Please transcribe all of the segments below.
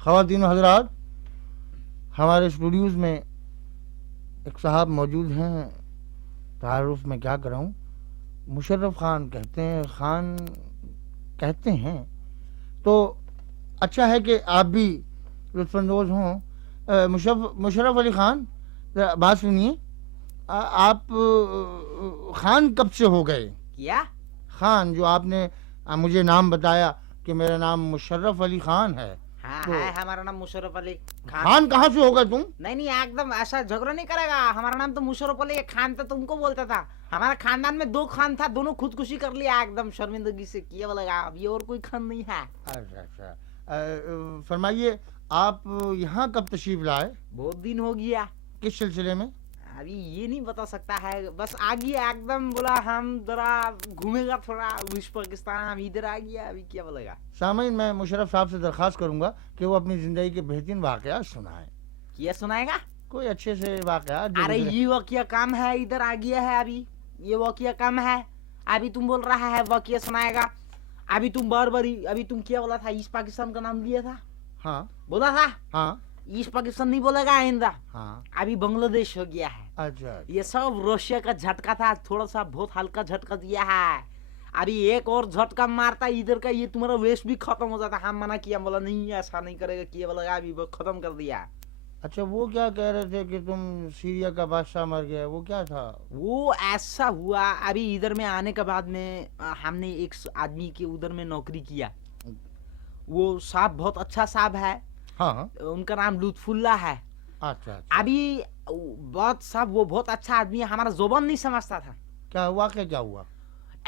ख़वातीन और हज़रात, हमारे स्टूडियोज़ में एक साहब मौजूद हैं, तारुफ में क्या कराऊँ, मुशर्रफ खान कहते हैं, खान कहते हैं। तो अच्छा है कि आप भी लुत्फ़अंदोज़ हों। मुशर्रफ अली ख़ान, बात सुनिए। आप खान कब से हो गए? क्या? खान, जो आपने मुझे नाम बताया कि मेरा नाम मुशर्रफ अली खान है, हाँ तो है, हमारा नाम मुशर्रफ अली खान। खान कहाँ से हो गए तुम? नहीं नहीं, एकदम ऐसा झगड़ा नहीं करेगा। हमारा नाम तो मुशर्रफ अली, खान तो तुमको बोलता था। हमारा खानदान में 2 खान था, दोनों खुदकुशी कर लिया एकदम शर्मिंदगी से। किया बोलेगा अब ये और कोई खान नहीं है। अच्छा अच्छा। फरमाइए, आप यहाँ कब तशरीफ लाए? बहुत दिन हो गया। किस सिलसिले में? अभी ये नहीं बता सकता है, बस आ गया एकदम। बोला हम जरा घूमेगा थोड़ा विश्व पाकिस्तान, हम इधर आ गया। अभी क्या बोलेगा? सामीन, मैं मुशर्रफ साहब से दरख्वास्त करूँगा कि वो अपनी ज़िंदगी के बेहतरीन वाक़यात सुनाएं। क्या सुनाएगा? कोई अच्छे से वाक़यात जो अरे गुज़रे। ये वाकिया काम है, इधर आ गया है अभी। ये वाकिया काम है। अभी तुम बोल रहा है वाकिया सुनाएगा। अभी तुम बार बार अभी तुम क्या बोला था? ईस्ट पाकिस्तान का नाम लिया था। हाँ बोला था हाँ ईस्ट पाकिस्तान नहीं बोलेगा आइंदा। हाँ। अभी बांग्लादेश हो गया है। अच्छा ये सब रशिया का झटका था, थोड़ा सा बहुत हल्का झटका दिया है। अभी एक और झटका मारता इधर का, ये तुम्हारा वेस्ट भी खत्म हो जाता। हम मना किया, बोला नहीं ऐसा नहीं करेगा। किया बोला अभी वो खत्म कर दिया। अच्छा, वो क्या कह रहे थे कि तुम सीरिया का बादशाह मर गया, वो क्या था? वो ऐसा हुआ, अभी इधर में आने के बाद में हमने एक आदमी के उधर में नौकरी किया। वो साहब बहुत अच्छा साहब है। हाँ। उनका नाम लुत्फुल्ला है। अच्छा अच्छा। अभी बहुत साहब, वो बहुत अच्छा आदमी है। हमारा जोबन नहीं समझता था। क्या हुआ, क्या हुआ?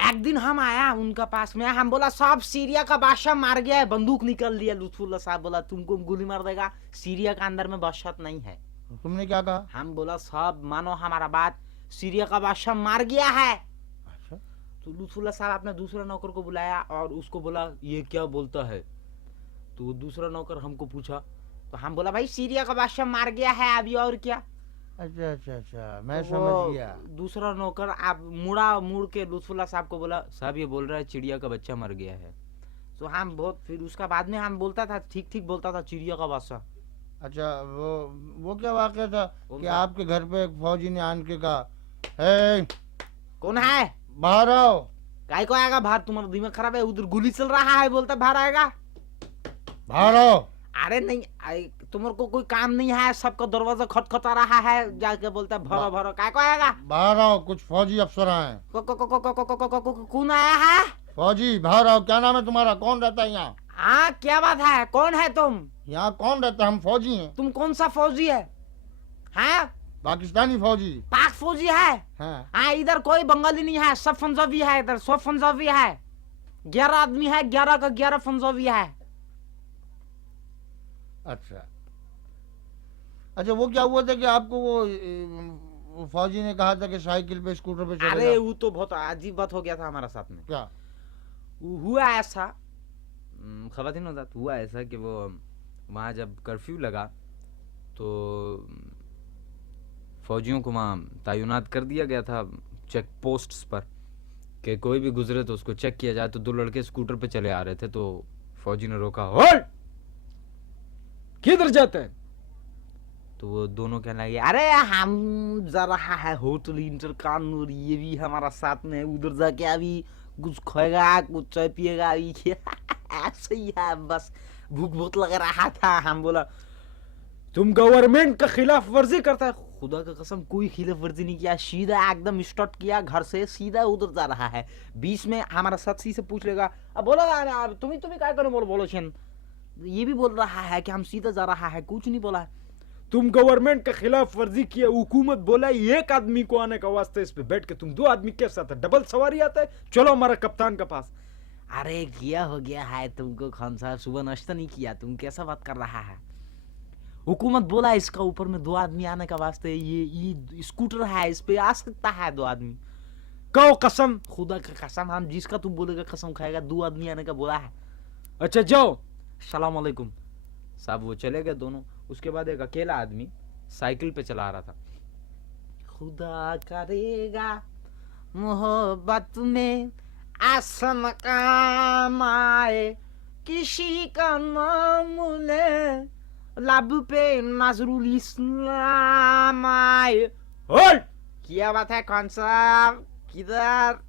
एक दिन हम आया उनका पास में, हम बोला साहब सीरिया का बादशाह मार गया है। बंदूक निकल लिया। लुत्फुल्ला साहब बोला तुमको गोली मार देगा, सीरिया का अंदर में बादशाह नहीं है। तुमने क्या कहा? हम बोला साहब मानो हमारा बात, सीरिया का बादशाह मार गया है। अच्छा। तो लुत्फुल्ला साहब अपने दूसरा नौकर को बुलाया और उसको बोला ये क्या बोलता है। तो दूसरा नौकर हमको पूछा, तो हम बोला भाई सीरिया का बादशाह मार गया है अभी, और क्या। अच्छा अच्छा अच्छा, मैं तो समझ गया। दूसरा नौकर आप मुड़ के लुत्फुल्ला साहब को बोला साहब ये बोल रहा है चिड़िया का बच्चा मर गया है। तो हम बहुत, फिर उसका बाद में हम बोलता था, ठीक ठीक बोलता था, चिड़िया का बादशाह। अच्छा, वो क्या वाक़या था कि सा? आपके घर पे एक फौजी ने आन के कहा, हे कौन है? बाहर आओ। काय को आएगा बाहर? तुम्हारा दिमाग खराब है? उधर गोली चल रहा है, बोलता बाहर आएगा। बाहर आओ। अरे नहीं, तुम्हारे को कोई काम नहीं है, सबका दरवाजा खटखटा रहा है, जाके बोलता भरो भरो। काय को आएगा? बाहर आओ, कुछ फौजी अफसर आए। कौन आया है? फौजी बाहर आओ। क्या नाम है तुम्हारा? कौन रहता है यहाँ? हाँ क्या बात है, कौन है तुम? यहाँ कौन रहता है? हम फौजी हैं। तुम कौन सा फौजी है? हाँ पाकिस्तानी फौजी। पाक फौजी है। हाँ। हाँ इधर कोई बंगाली नहीं है, सब पंजाबी है। इधर सब पंजाबी है। 11 आदमी है, 11 का 11 पंजाबी है। अच्छा अच्छा, वो क्या हुआ था कि आपको वो फौजी ने कहा था कि साइकिल पे स्कूटर पे चले अरे जाओ? वो तो बहुत अजीब बात हो गया था हमारा साथ में। क्या हुआ ऐसा, खवातीन होता हुआ ऐसा कि वो वहाँ जब कर्फ्यू लगा तो फौजियों को वहाँ तैनात कर दिया गया था चेक पोस्ट्स पर, कि कोई भी गुजरे तो उसको चेक किया जाए। तो 2 लड़के स्कूटर पे चले आ रहे थे, तो फौजी ने रोका, होल्ड, किधर जाते हैं? तो वो दोनों कहने लगे अरे हम जा रहा है होटल इंटरकॉन, और ये भी हमारा साथ में, उधर जाके अभी कुछ खाएगा, कुछ चाय पिएगा अभी। ऐसे ही है, बस भूख बहुत लग रहा था। हम बोला तुम गवर्नमेंट का खिलाफ वर्जी करता है। खुदा का कसम कोई खिलाफ वर्जी नहीं किया, सीधा एकदम स्टार्ट किया, घर से सीधा उधर जा रहा है। बीच में हमारा साथी से पूछ लेगा, अब बोला अब तुम्हें क्या करो, बोलो छेन। ये भी बोल रहा है कि हम सीधा जा रहा है, कुछ नहीं बोला। तुम गवर्नमेंट का खिलाफ वर्जी किया, हुकूमत बोला एक आदमी को आने का वास्ते इस पे बैठ के तुम 2 आदमी कैसे आता है, डबल सवारी आता है, चलो हमारा कप्तान के पास। अरे क्या हो गया है तुमको खान साहब, सुबह नाश्ता नहीं किया, तुम कैसा बात कर रहा है? हुकूमत बोला इसका ऊपर में 2 आदमी आने का वास्ते, ये स्कूटर है, इस पे आ सकता है 2 आदमी। कहो कसम, खुदा का कसम, हम जिसका तुम बोलेगा कसम खाएगा, 2 आदमी आने का बोला है। अच्छा जाओ, सलाम अलैकुम। साहब वो चले गए दोनों। उसके बाद एक अकेला आदमी साइकिल पे चला रहा था। खुदा करेगा मोहब्बत में आसम काम आए, किसी का नाम ले लब पे नजरुल इस्लाम आए। होल्ड! क्या बात है खान साहब, किधर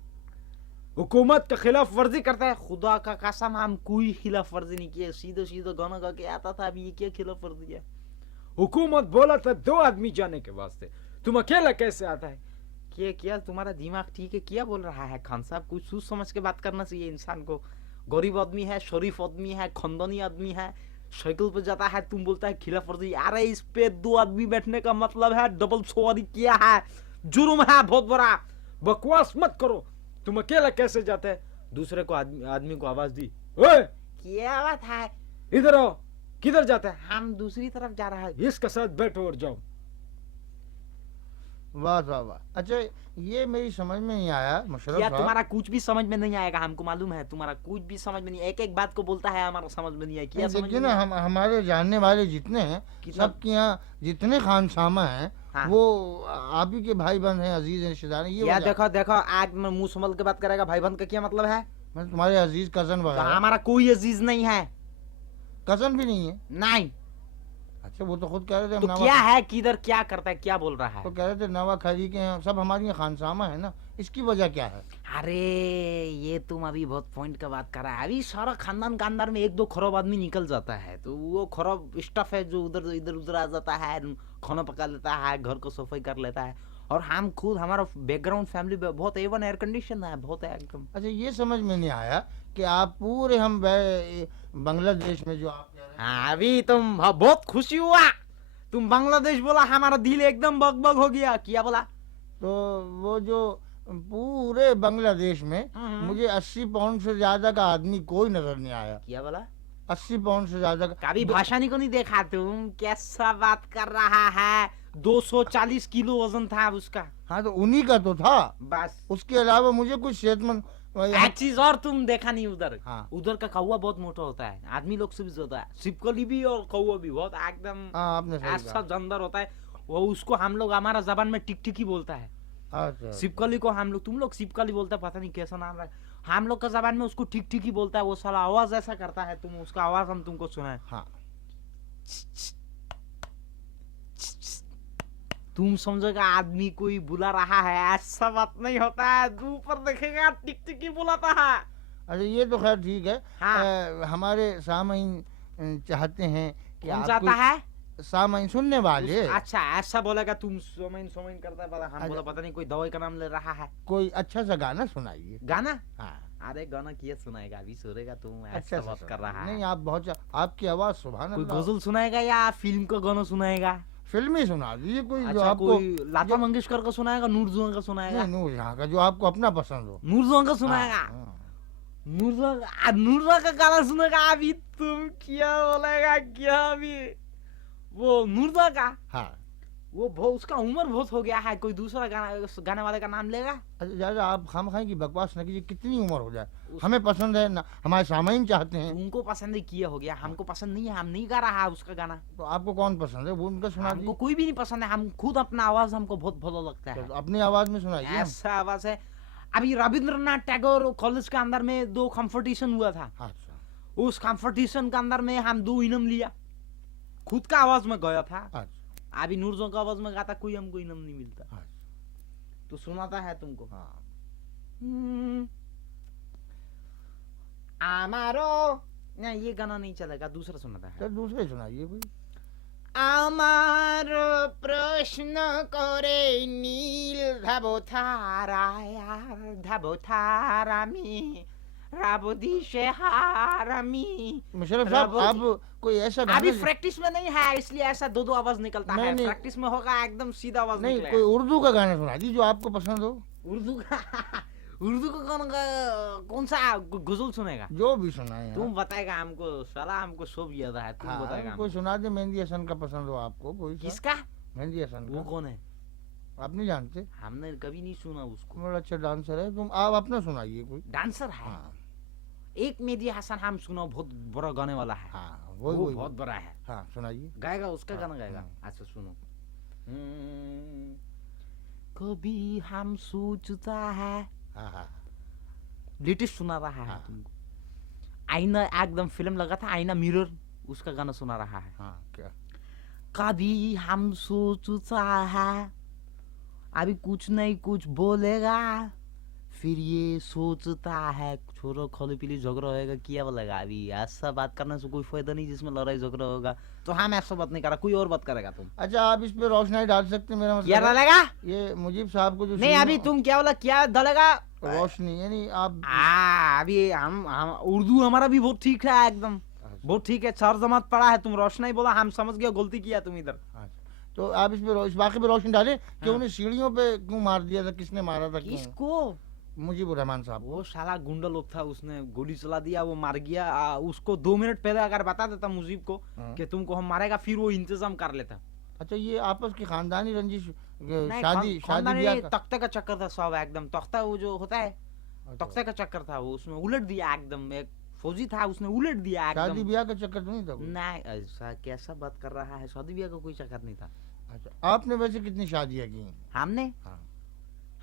हुकूमत का खिलाफ वर्जी करता है? खुदा का कसम हम कोई खिलाफ वर्जी नहीं किया, सीधे सीधे गाना गा के आता था। अभी ये क्या खिलाफ वर्जी है? हुकूमत बोला था 2 आदमी जाने के वास्ते, तुम अकेला कैसे आता है? क्या तुम्हारा दिमाग ठीक है? क्या बोल रहा है खान साहब? कुछ सोच समझ के बात करना चाहिए इंसान को। गरीब आदमी है, शरीफ आदमी है, खानदानी आदमी है, साइकिल पे जाता है, तुम बोलता है खिलाफ वर्जी। अरे इस पे 2 आदमी बैठने का मतलब है डबल सवारी किया है, जुर्म है बहुत बड़ा। बकवास मत करो, तुम अकेला कैसे जाते हैं? दूसरे को आदमी को आवाज दी, ओए क्या बात है, इधर आओ। किधर जाते हैं? हम दूसरी तरफ जा रहा है। इसके साथ बैठो और जाओ। वाह वाह वाह। अच्छा, ये मेरी समझ में नहीं आया मुशर्रफ या साहब। तुम्हारा कुछ भी समझ में नहीं आएगा, हमको मालूम है तुम्हारा कुछ भी समझ में नहीं। एक एक बात को बोलता है हमारा समझ में नहीं आया। क्या समझ देखिए में ना, नहीं हम हमारे जानने वाले जितने हैं, कितना- सबके यहाँ जितने खानसामा हैं, हाँ। वो आप ही के भाई बहन हैं, अजीज हैं, रिश्तेदार हैं। ये या वजह- देखो देखो, आज मैं मुंह संभल के बात करेगा। भाई बहन का क्या मतलब है? मैं तुम्हारे अजीज कजन तो वगैरह। हमारा कोई अजीज नहीं है। कजन भी नहीं है? नहीं। अच्छा, वो तो खुद कह रहे थे हम तो नवा- क्या है, किधर क्या करता है, क्या बोल रहा तो है? कह रहे थे नवा खरी के हैं, सब हमारी यहाँ खानसामा है ना, इसकी वजह क्या है? अरे ये तुम अभी बहुत पॉइंट का बात कर रहा है। अभी सारा खानदान के अंदर में 1-2 खराब आदमी निकल जाता है, तो वो खराब स्टफ है जो उधर इधर उधर आ जाता है, खाना पका लेता है, घर को सफाई कर लेता है। और हम खुद, हमारा बैकग्राउंड फैमिली बहुत A1 एयर कंडीशन है, बहुत है एकदम। अच्छा, ये समझ में नहीं आया कि आप पूरे हम बांग्लादेश में जो आप कह रहे हैं, हाँ, अभी तुम बहुत खुशी हुआ, तुम बांग्लादेश बोला, हमारा दिल एकदम बग बग हो गया। क्या बोला? तो वो जो पूरे बांग्लादेश में मुझे 80 पाउंड से ज्यादा का आदमी कोई नजर नहीं आया। क्या बोला? 80 पाउंड से ज्यादा का कभी भाषानी को नहीं देखा? तुम कैसा बात कर रहा है? 240 किलो वजन था उसका। हाँ, तो उन्हीं का तो था, बस उसके अलावा मुझे कुछ सेहतमंद एक चीज और तुम देखा नहीं उधर। हाँ। उधर का कौवा बहुत मोटा होता है, आदमी लोग से भी ज्यादा है। छिपकली भी और कौवा भी बहुत एकदम हाँ, आपने सही ऐसा कहा। जानवर होता है वो। उसको हम लोग हमारा जबान में टिकटिकी बोलता है। अच्छा, छिपकली को हम लोग, तुम लोग छिपकली बोलता है, पता नहीं कैसा नाम है। हम लोग का जबान में उसको टिकटिकी बोलता है। वो साला आवाज ऐसा करता है, तुम उसका आवाज हम तुमको सुनाए। हाँ, तुम समझोगा आदमी कोई बुला रहा है, ऐसा बात नहीं होता है। ऊपर देखेगा टिकटिकी बुलाता है। अच्छा, ये तो खैर ठीक है। हाँ। हमारे सामईन चाहते हैं कि कौन आप जाता है? सामईन सुनने वाले अच्छा ऐसा बोलेगा, तुम सोमेन सोमेन करता है, पता हम बोला पता नहीं कोई दवाई का नाम ले रहा है। कोई अच्छा सा गाना सुनाइए। गाना? हाँ, अरे गाना किया सुनाएगा, अभी सोरेगा तुम, अच्छा ऐसा सा बात कर रहा नहीं, है। आप बहुत आपकी आवाज सुभान कोई अल्लाह। गजल सुनाएगा या फिल्म का गाना सुनाएगा? फिल्मी सुना दीजिए कोई जो अच्छा, आपको। कोई लता मंगेशकर का सुनाएगा, नूरजहां का सुनाएगा? नहीं, यहाँ का जो आपको अपना पसंद हो। नूरजहां का सुनाएगा? हाँ, नूरजहां का गाना सुनेगा? अभी तुम क्या बोलेगा क्या? अभी वो नूरजहां का, हाँ। वो बहुत, उसका उम्र बहुत हो गया है। कोई दूसरा गाने वाले का नाम लेगा? अच्छा, ज्यादा आप खाम खाई की बकवास न कीजिए, कितनी उम्र हो जाए, हमें पसंद है ना, हमारे सामईन चाहते हैं। तुमको पसंद है किया हो गया, हमको पसंद नहीं है, हम नहीं गा रहा है उसका गाना। तो आपको कौन पसंद है वो उनका सुना हमको दीजिए। कोई भी नहीं पसंद है, हम खुद अपना आवाज हमको बहुत भला लगता है। तो अपनी आवाज में सुनाइए। ऐसा आवाज है। अभी रविंद्रनाथ टैगोर कॉलेज के अंदर में 2 कंपटीशन हुआ था। अच्छा, उस कंपटीशन के अंदर में हम 2 इनाम लिया। खुद का आवाज में गया था। अच्छा, अभी नूरजहां का आवाज में गाता, कोई हमको इनाम नहीं मिलता। अच्छा। तो सुनाता है तुमको। हाँ, आमारो, नहीं ये गाना नहीं चलेगा, दूसरा सुनाता है। तो दूसरे सुनाइए कोई। আমার প্রশ্ন করে নীল ধাবথার আমি রাব দিশে হার আমি। मुशर्रफ साहब, आप कोई ऐसा अभी गाना प्रैक्टिस में नहीं है, इसलिए ऐसा 2-2 आवाज निकलता है। नहीं। प्रैक्टिस में होगा एकदम सीधा आवाज नहीं, निकलेगा। कोई उर्दू का गाना सुना दीजिए जो आपको पसंद हो। उर्दू का उर्दू का कौन सा गजल सुनेगा? जो भी सुनाए आप। तुम बताएगा हमको, साला हमको सब याद है, तुम हाँ, बताएगा कोई हमको। सुना दे। मेहंदी हसन का पसंद हो आपको कोई सा? किसका? मेहंदी हसन वो का। कौन है? आप नहीं जानते? हमने कभी नहीं सुना उसको। बड़ा अच्छा डांसर है। तुम आप अपना सुनाइए कोई। डांसर है? हाँ, एक मेहदी हसन हम सुना, बहुत बड़ा गाने वाला है। हाँ, वो वही बहुत बड़ा है। हाँ, सुनाइए। गाएगा, उसका हाँ, गाना गाएगा। हाँ। अच्छा सुनो। कभी हम सोचता है, हाँ, हाँ, लेटेस्ट सुना रहा है हाँ। तुमको। आईना एकदम फिल्म लगा था आईना मिरर, उसका गाना सुना रहा है। हाँ क्या? कभी हम सोचता है अभी कुछ नहीं कुछ बोलेगा, फिर ये सोचता है छोरो खोले पीली झगड़ा होएगा, क्या बोलेगा। अभी ऐसा बात करने से कोई फायदा नहीं जिसमें लड़ाई झगड़ा होगा, तो हम ऐसा बात नहीं कर रहा, कोई और बात करेगा तुम। अच्छा आप इस पे रोशनाई डाल सकते हैं, मेरा क्या मतलब है, डालेगा? ये मुजीब साहब को जो नहीं अभी तुम क्या बोला, क्या डालेगा? रोशनी यानी आप अभी हम उर्दू हमारा भी बहुत ठीक है एकदम, बहुत ठीक है। चार जमात पढ़ा है, तुम रोशनाई बोला, हम समझ गए गलती किया तुम इधर। तो आप इस वाक़े पे रोशनी डालें कि हाँ। उन्हें सीढ़ियों पे क्यों मार दिया था, किसने मारा था, क्यों? किसको? मुजीबुर रहमान साहब वो को। साला गुंडा लोग था, उसने गोली चला दिया, वो मार गया। उसको 2 मिनट पहले अगर बता देता मुजीब को हाँ। कि तुमको हम मारेगा, फिर वो इंतजाम कर लेता। अच्छा ये आपस की खानदानी रंजिश, नहीं, शादी खानदानी ब्याह नहीं, का? तख्ते का चक्कर था सब एकदम। तख्ता वो जो होता है, तख्ते का चक्कर था, वो उसमें उलट दिया एकदम। एक फौजी था, उसने उलट दिया शादी एकदम। ब्याह का चक्कर तो नहीं था कोई? नहीं, ऐसा कैसा बात कर रहा है, शादी ब्याह का कोई चक्कर नहीं था। अच्छा आपने वैसे कितनी शादियां की? हमने हाँ।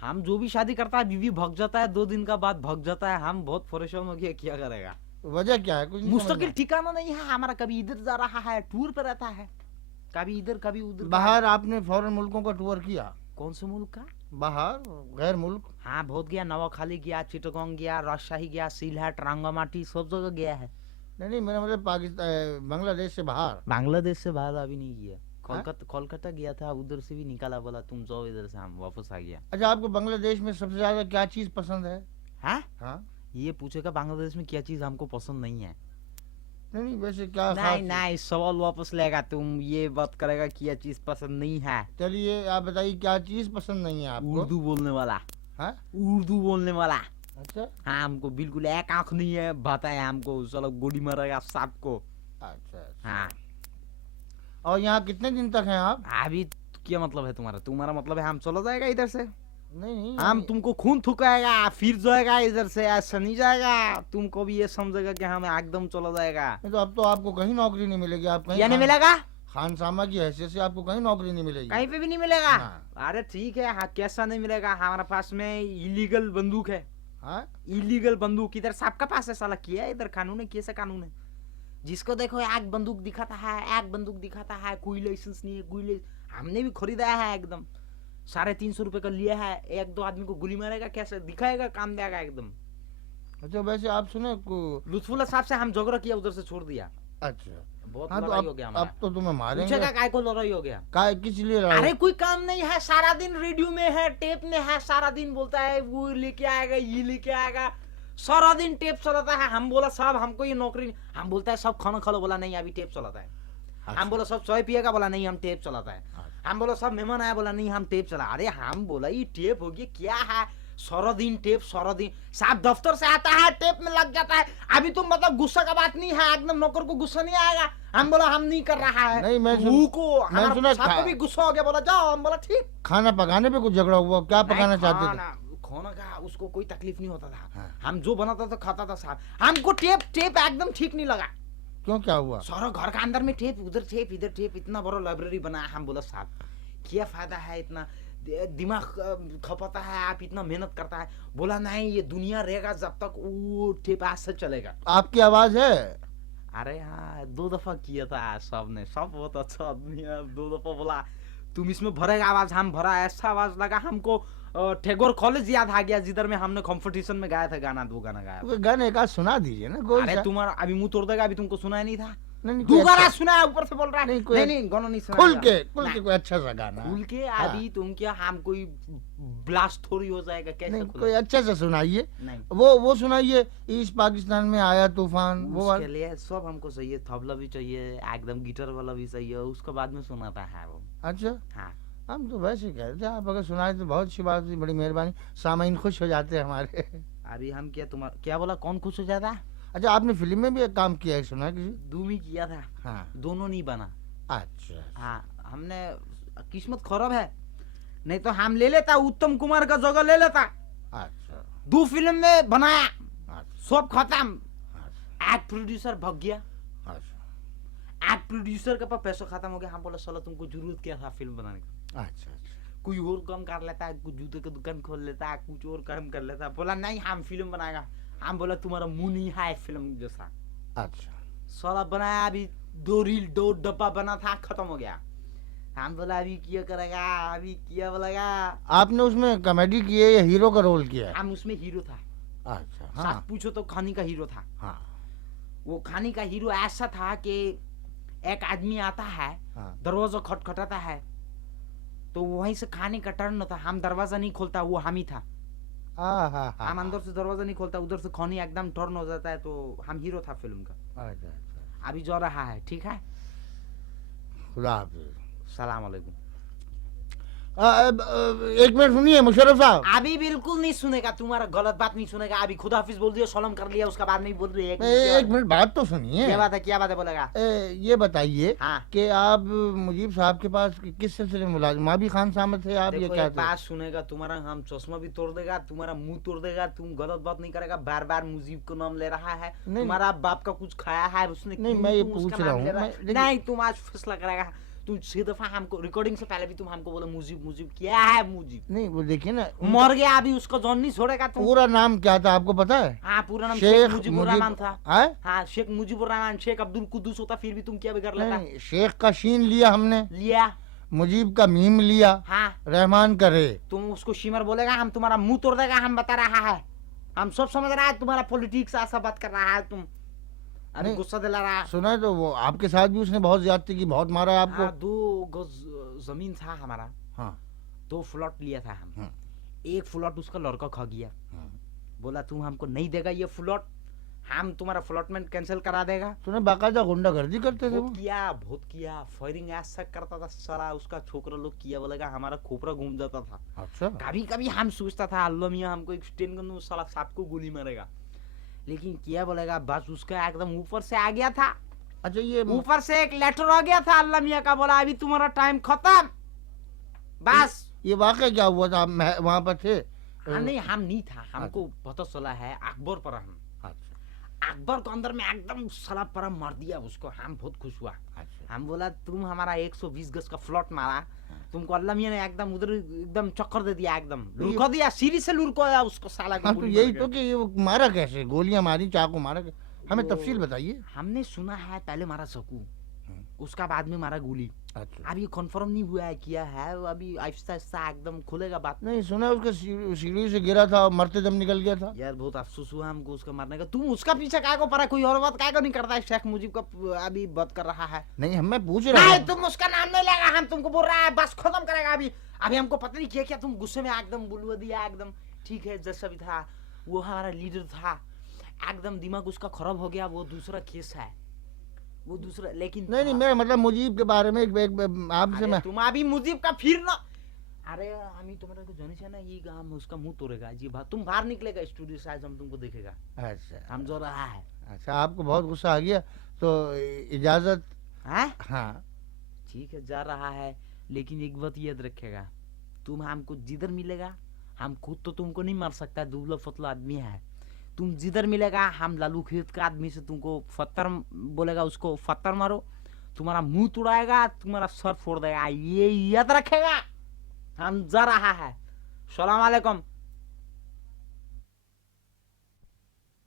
हम जो भी शादी करता है बीवी भग जाता है, 2 दिन का बाद भग जाता है। हम बहुत परेशान हो गया, क्या करेगा। वजह क्या है, कुछ नहीं समझ मुस्तकिल में? ठिकाना नहीं है हमारा, कभी इधर जा रहा है, टूर पे रहता है, कभी इधर कभी उधर। बाहर आपने फॉरेन मुल्कों का टूर किया? कौन से मुल्क का? बाहर गैर मुल्क? हाँ बहुत गया, नवाखाली गया, चिटगांव गया, राजशाही गया, सिलहट, रांगामाटी, सब जगह गया है। नहीं मेरा मतलब पाकिस्तान बांग्लादेश से बाहर। बांग्लादेश से बाहर अभी नहीं गया। कोलकाता गया था, उधर से भी निकाला, बोला तुम जाओ इधर से, हम वापस आ गया। अच्छा आपको बांग्लादेश में सबसे ज्यादा क्या चीज पसंद है? हाँ, हाँ ये पूछेगा बांग्लादेश में क्या चीज हमको पसंद नहीं है। नहीं वैसे क्या नहीं खास? नहीं, सवाल वापस लेगा, तुम ये बात करेगा क्या चीज पसंद नहीं है। चलिए आप बताइए क्या चीज पसंद नहीं है आपको? उर्दू बोलने वाला। हाँ उर्दू बोलने वाला। अच्छा हाँ, हमको बिल्कुल एक आंख नहीं है, बताया हमको, चलो गोली मारेगा सांप को। अच्छा। हाँ, और यहाँ कितने दिन तक हैं आप? अभी क्या मतलब है तुम्हारा? तुम्हारा मतलब है हम चला जाएगा इधर से? नहीं हम तुमको खून थुकाएगा, फिर जाएगा इधर से, ऐसा नहीं जाएगा। तुमको भी ये समझेगा कि हम एकदम चला जाएगा। नहीं, तो अब तो आपको कहीं नौकरी नहीं मिलेगी, आप कहीं क्या नहीं मिलेगा? खानसामा की हैसियत से आपको कहीं नौकरी नहीं मिलेगी। कहीं पे भी नहीं मिलेगा। ना। अरे ठीक है, हाँ, कैसा नहीं मिलेगा? हमारे पास में इलीगल बंदूक है। हाँ इलीगल बंदूक इधर सबका पास है साला, किया है इधर कानून है, कैसा कानून है? जिसको देखो एक बंदूक दिखाता है, एक बंदूक दिखाता है, कोई लाइसेंस नहीं है, कोई हमने भी खरीदा है एकदम, 350 रुपए का लिया है। 1-2 आदमी को गोली मारेगा, कैसे दिखाएगा, काम देगा एकदम। अच्छा वैसे आप सुने लुत्फुल्ला साहब से हम झगड़ा किया, उधर से छोड़ दिया। अच्छा बहुत हाँ तो लड़ाई हो गया अब हमारा। तो तुम्हें मारेंगे। पूछेगा काय को लड़ाई हो गया? काय किस लिए लड़ाई? अरे कोई काम नहीं है, सारा दिन रेडियो में है, टेप में है, सारा दिन बोलता है वो लेके आएगा, ये लेके आएगा, सारा दिन टेप चलाता है। हम बोला साहब हमको ये नौकरी नहीं। हम बोलता है सब खाना खा लो, बोला नहीं अभी टेप चलाता है। अच्छा। हम बोला सब चाय पिएगा, बोला नहीं हम टेप चलाता है। हम बोला सब मेहमान आया, बोला नहीं हम टेप चला। अरे हम बोला ये टेप हो गया क्या है, सारा दिन टेप, सारा दिन साहब दफ्तर से आता है टेप में लग जाता है। अभी तुम मतलब गुस्सा का बात नहीं है, एकदम नौकर को गुस्सा नहीं आएगा। हम बोला हम नहीं कर रहा है। नहीं मैं हमारा साहब को भी गुस्सा हो गया, बोला जाओ। हम बोला ठीक। खाना पकाने पे कुछ झगड़ा हुआ, क्या पकाना चाहते थे? खाना का उसको कोई तकलीफ नहीं होता था। हाँ। हम जो बनाता था खाता था साहब। हमको टेप टेप एकदम ठीक नहीं लगा। क्यों क्या हुआ? सारा घर का अंदर में टेप, उधर टेप, इधर टेप, इतना बड़ा लाइब्रेरी बनाया। हम बोला साहब क्या फायदा है, इतना दिमाग खपाता है, आप इतना मेहनत करता है। बोला नहीं ये दुनिया रहेगा जब तक वो टेप ऐसा चलेगा। आपकी आवाज है? अरे हाँ 2 दफा किया था सबने, सब बहुत अच्छा आदमी है। 2 दफा बोला तुम इसमें भरेगा आवाज, हम भरा, ऐसा आवाज लगा हमको टैगोर कॉलेज याद आ गया, जिधर में हमने कंपटीशन में गाया था गाना, 2 गाना गाया। कोई गाना एक आध सुना दीजिए ना कोई अरे सा। तुम्हारा अभी मुंह तोड़ देगा, अभी तुमको सुनाया नहीं था? नहीं, 2 कोई गाना अच्छा- सुनाया, ऊपर से बोल रहा है नहीं, कोई नहीं गाना नहीं सुना। खुल के कोई अच्छा सा गाना। खुल के हाँ। अभी तुम क्या, हम कोई ब्लास्ट थोड़ी हो जाएगा, कैसे नहीं खुला? कोई अच्छा सा सुनाइए। नहीं वो सुनाइए, ईस्ट पाकिस्तान में आया तूफान, वो उसके वाला। लिए सब हमको चाहिए, तबला भी चाहिए, एकदम गिटार वाला भी चाहिए, उसके बाद में सुनाता है वो। अच्छा हाँ हम तो वैसे कह रहे थे, आप अगर सुनाए तो बहुत अच्छी बात हुई, बड़ी मेहरबानी, सामाइन खुश हो जाते हैं हमारे। अभी हम क्या, तुम्हारा क्या बोला, कौन खुश हो जाता? अच्छा आपने फिल्म में भी एक काम किया है, सुना है किसी? दूमी किया था, हाँ दोनों नहीं बना। अच्छा हाँ हमने, किस्मत खराब है, नहीं तो हम ले लेता, उत्तम कुमार का जगह ले लेता। अच्छा 2 फिल्म में बनाया, अच्छा सब खत्म। अच्छा एक प्रोड्यूसर भग गया, अच्छा एक प्रोड्यूसर के पास पैसा खत्म हो गया। हम बोला साला तुमको जरूरत क्या था फिल्म बनाने का? अच्छा कोई और काम कर लेता है, कुछ जूते की दुकान खोल लेता है, कुछ और काम कर लेता है। बोला नहीं हम फिल्म बनाएगा। हम बोला तुम्हारा मुंह नहीं है फिल्म जैसा। अच्छा साला बनाया अभी 2 रील 2 डब्बा बना था खत्म हो गया। हम बोला अभी क्या करेगा, अभी क्या बोलेगा। आपने उसमें कॉमेडी की है या हीरो का रोल किया है? हम उसमें हीरो था। अच्छा साथ हाँ पूछो तो खानी का हीरो था। हाँ वो खानी का हीरो ऐसा था कि एक आदमी आता है, हाँ दरवाजा खटखटाता है, तो वहीं से खाने का टर्न था। हम दरवाजा नहीं खोलता, वो हम ही था। हाँ हाँ हाँ हम अंदर से दरवाजा नहीं खोलता, उधर से खानी एकदम टर्न हो जाता है, तो हम हीरो था फिल्म का। अच्छा अच्छा अभी जो रहा है ठीक है। खुदा हाफिज। सलाम अलैकुम। एक मिनट सुनिए मुशर्रफ साहब। अभी बिल्कुल नहीं सुनेगा, तुम्हारा गलत बात नहीं सुनेगा। अभी खुदा हाफिज बोल दिया, सलाम कर लिया, उसका बाद नहीं बोल रही है। एक मिनट बात तो सुनिए। क्या बात है, क्या बात है बोलेगा। ये बताइए हाँ। कि आप मुजीब साहब के पास किस सिलसिले में मुलाजिम? माबी खान साहब थे आप? ये देखो क्या एक बात सुनेगा, तुम्हारा हम चश्मा भी तोड़ देगा, तुम्हारा मुंह तोड़ देगा। तुम गलत बात नहीं करेगा, बार बार मुजीब को नाम ले रहा है। नहीं, तुम्हारा बाप का कुछ खाया है उसने? नहीं, क्यों मैं ये तुम उसका पूछ रहा नाम ले हूँ, है? मैं- नहीं तुम आज फैसला करेगा। तुम 6 दफा हमको रिकॉर्डिंग से पहले भी तुम हमको बोले मुजीब मुजीब, क्या है मुजीब? नहीं वो देखिए ना, मर गया अभी, उसको जॉन नहीं छोड़ेगा तुम। पूरा नाम क्या था आपको पता है? हाँ पूरा नाम शेख शेख मुजीबुर मुजीब- रहमान था। हैं? हाँ शेख मुजीबुर रहमान। शेख अब्दुल कुद्दूस होता फिर भी तुम क्या बिगड़ लेता। नहीं, शेख का शीन लिया हमने, लिया। मुजीब का मीम लिया, हाँ रहमान का रे। तुम उसको शिमर बोलेगा, हम तुम्हारा मुंह तोड़ देगा। हम बता रहा है, हम सब समझ रहा है तुम्हारा पॉलिटिक्स ऐसा बात कर रहा है तुम। अरे नहीं, गुस्सा दिला रहा है। सुना है तो वो आपके साथ भी उसने बहुत ज्यादती की, बहुत मारा है आपको। हाँ 2 गज जमीन था हमारा, हाँ 2 फ्लॉट लिया था हम। हाँ। 1 फ्लॉट उसका लड़का खा गया। हाँ। बोला तू हमको नहीं देगा ये फ्लॉट, हम तुम्हारा फ्लॉटमेंट कैंसिल करा देगा। तूने बाकायदा गुंडागर्दी करते थे वो? बहुत किया, फायरिंग ऐसा करता था सारा। उसका छोकरा लोग किया बोलेगा, हमारा खोपरा घूम जाता था। अच्छा कभी कभी हम सोचता था अल्लाह मियाँ हमको एक स्टेन गन साला सबको गोली मारेगा, लेकिन क्या बोलेगा, बस उसका एकदम ऊपर से आ गया था। अच्छा ये ऊपर से एक लेटर आ गया था अल्लाह मियाँ का, बोला अभी तुम्हारा टाइम खत्म बस। ये वाकया क्या हुआ था? आप वहाँ पर थे? हाँ नहीं हम नहीं था, हमको पता चला है अकबर पर। हम अच्छा अकबर को अंदर में एकदम साला पर मार दिया उसको। हम बहुत खुश हुआ। अच्छा हम बोला तुम हमारा 120 गज का फ्लॉट मारा, तुमको अल्लाह मियाँ ने एकदम उधर एकदम चक्कर दे दिया, एकदम लुढ़का दिया, सीढ़ी से लुढ़काया उसको साला को। हाँ तो गोली यही मार तो के। कि ये वो मारा कैसे? गोलियां मारी, चाकू मारा? हमें वो- तफसील बताइए। हमने सुना है पहले मारा चाकू, उसका बाद में मारा गोली। अच्छा अभी कंफर्म नहीं हुआ है किया है, वो अभी आहिस्ता आहिस्ता एकदम खुलेगा बात। नहीं सुना है उसका सीढ़ी से गिरा था और मरते दम निकल गया था। यार बहुत अफसोस हुआ हमको उसका मारने का। तुम उसका पीछे काय को पड़ा, कोई और बात काय को नहीं करता है। शेख मुजीब का अभी बात कर रहा है। नहीं मैं पूछ रहा नहीं हूँ। तुम उसका नाम नहीं लेगा, हम तुमको बोल रहा है बस खत्म करेगा अभी। अभी हमको पता नहीं किया क्या, तुम गुस्से में एकदम बुलवा दिया एकदम। ठीक है जैसा भी था, वो हमारा लीडर था, एकदम दिमाग उसका खराब हो गया। वो दूसरा केस है, वो दूसरा। लेकिन नहीं मेरा मतलब मुजीब के बारे में आपसे अरे मैं। तुम अभी मुजीब का फिर ना। अरे हम तुम्हारे को जाने से ना, ये हम उसका मुंह तोड़ेगा जी। तुम बाहर निकलेगा स्टूडियो से, आज हम तुमको देखेगा। अच्छा हम जो रहा है। अच्छा आपको बहुत गुस्सा आ गया तो इजाजत। हैं? हाँ ठीक है जा रहा है, लेकिन एक बात याद रखेगा, तुम हमको जिधर मिलेगा, हम खुद तो तुमको नहीं मार सकता, दुबला पतला आदमी है। तुम जिधर मिलेगा, हम लालू खेत का आदमी से तुमको पत्थर बोलेगा, उसको पत्थर मारो, तुम्हारा मुंह तोड़ाएगा, तुम्हारा सर फोड़ देगा। ये याद रखेगा। हम जा रहा है। सलाम वालेकुम।